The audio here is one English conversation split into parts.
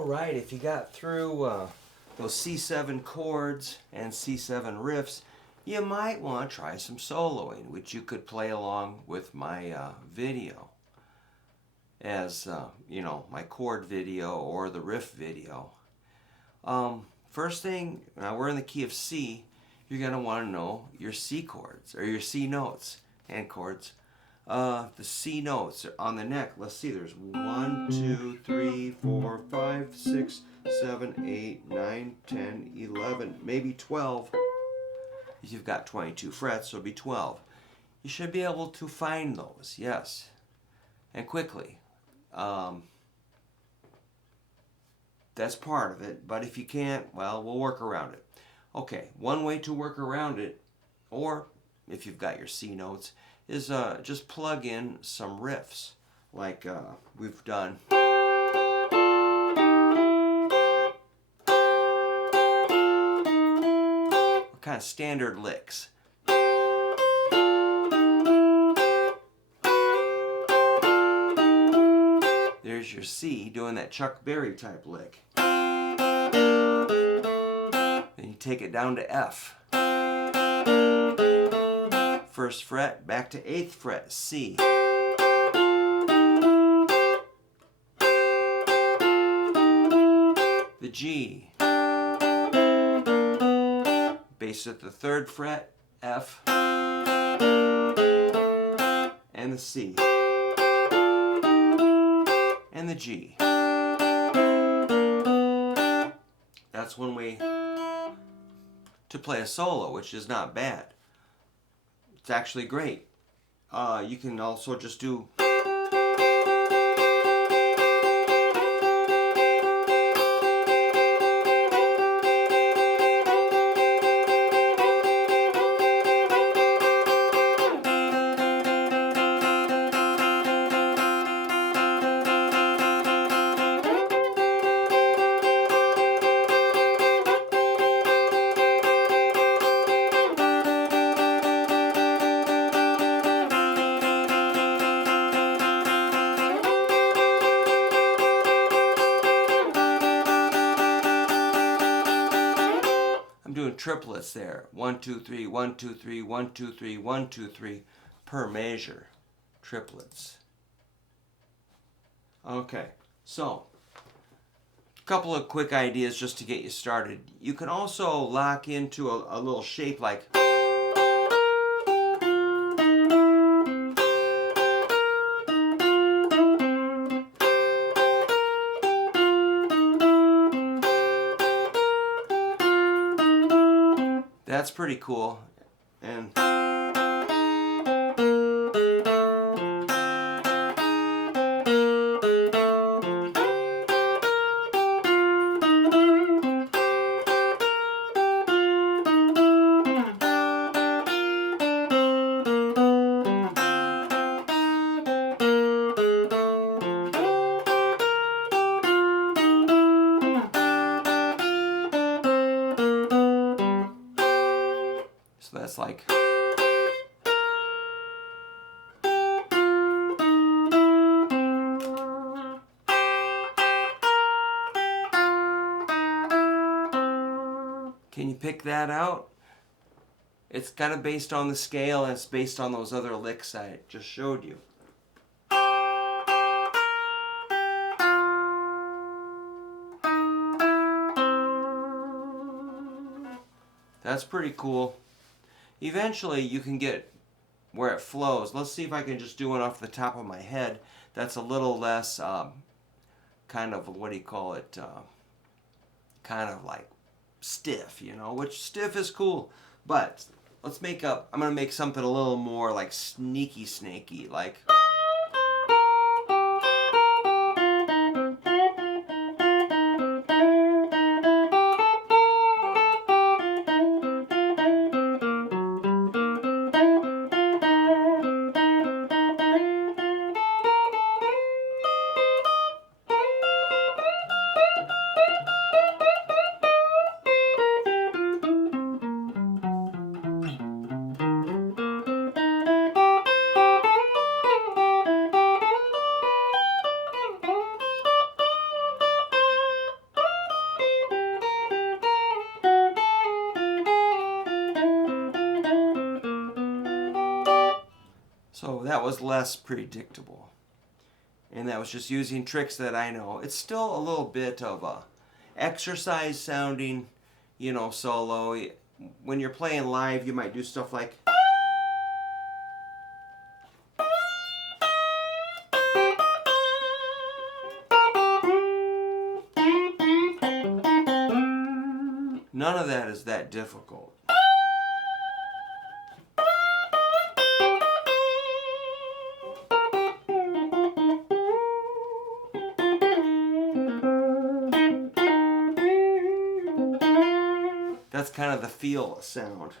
Alright, if you got through those C7 chords and C7 riffs, you might want to try some soloing, which you could play along with my video as, you know, my chord video or the riff video. First thing, now we're in the key of C, you're going to want to know your C chords, or your C notes and chords. The C notes on the neck, let's see, there's 1, 2, 3, 4, 5, 6, 7, 8, 9, 10, 11, maybe 12. If you've got 22 frets, so it'll be 12. You should be able to find those, yes, and quickly. That's part of it, but if you can't, well, we'll work around it. Okay, one way to work around it, or if you've got your C notes, is just plug in some riffs, like we've done. Kind of standard licks. There's your C doing that Chuck Berry type lick. Then you take it down to F. First fret, back to 8th fret, C. The G. Bass at the 3rd fret, F. And the C. And the G. That's one way to play a solo, which is not bad. It's actually great. You can also just do triplets there. 1, 2, 3, 1, 2, 3, 1, 2, 3, 1, 2, 3 per measure. Triplets. Okay, so a couple of quick ideas just to get you started. You can also lock into a little shape like that's pretty cool. And so that's like can you pick that out? It's kind of based on the scale, and it's based on those other licks I just showed you. That's pretty cool. Eventually you can get where it flows. Let's see if I can just do one off the top of my head that's a little less kind of, what do you call it, kind of like stiff, you know, which stiff is cool, but let's make up, I'm going to make something a little more like sneaky snaky, like that was less predictable. And that was just using tricks that I know. It's still a little bit of a exercise sounding, you know, solo. When you're playing live, you might do stuff like... None of that is that difficult. That's kind of the feel sound.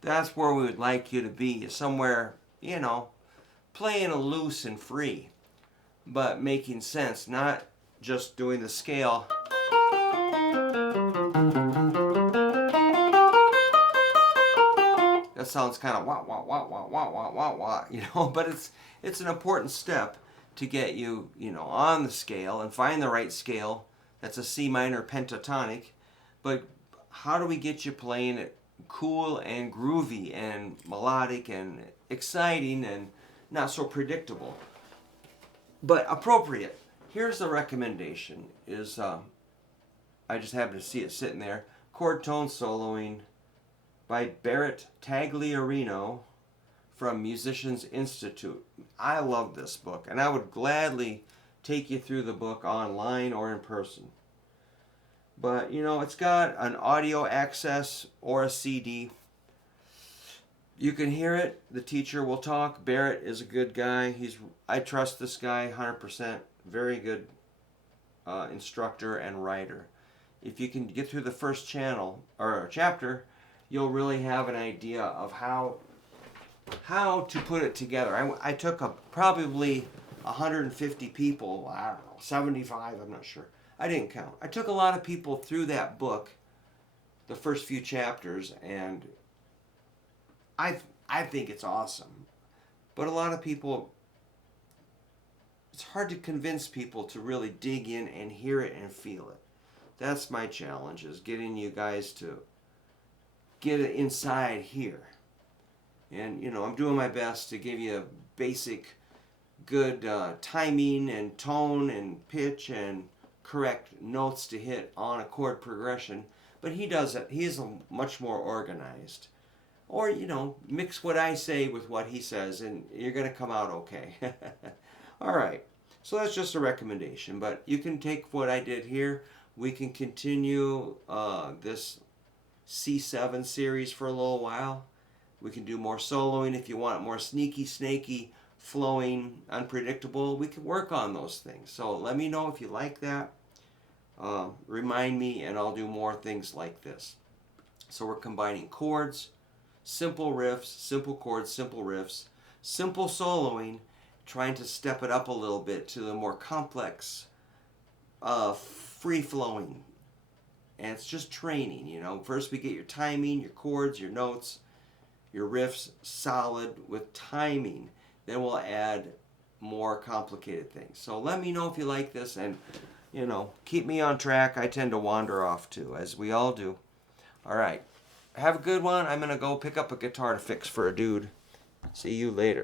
That's where we would like you to be, somewhere, you know, playing loose and free, but making sense, not just doing the scale. That sounds kind of wah, wah, wah, wah, wah, wah, wah, wah, you know, but it's an important step to get you, you know, on the scale and find the right scale. That's a C minor pentatonic, but how do we get you playing it cool and groovy and melodic and exciting and not so predictable, but appropriate? Here's the recommendation is, I just happened to see it sitting there, Chord Tone Soloing by Barrett Tagliarino from Musicians Institute. I love this book, and I would gladly take you through the book online or in person. But, you know, it's got an audio access or a CD. You can hear it. The teacher will talk. Barrett is a good guy. I trust this guy 100%. Very good instructor and writer. If you can get through the first channel or chapter, you'll really have an idea of how to put it together. I took probably 150 people, I don't know, 75, I'm not sure. I didn't count. I took a lot of people through that book, the first few chapters, and I think it's awesome. But a lot of people, it's hard to convince people to really dig in and hear it and feel it. That's my challenge, is getting you guys to get it inside here. And, you know, I'm doing my best to give you a basic, good timing and tone and pitch and correct notes to hit on a chord progression. But he does it. He is much more organized. Or, you know, mix what I say with what he says, and you're going to come out okay. All right. So that's just a recommendation. But you can take what I did here. We can continue this C7 series for a little while. We can do more soloing if you want more sneaky, snaky, flowing, unpredictable. We can work on those things. So let me know if you like that. Remind me, and I'll do more things like this. So we're combining chords, simple riffs, simple chords, simple riffs, simple soloing, trying to step it up a little bit to the more complex, free-flowing. And it's just training, you know. First we get your timing, your chords, your notes, your riffs solid with timing. Then we'll add more complicated things. So let me know if you like this, and, you know, keep me on track. I tend to wander off too, as we all do. All right. Have a good one. I'm going to go pick up a guitar to fix for a dude. See you later.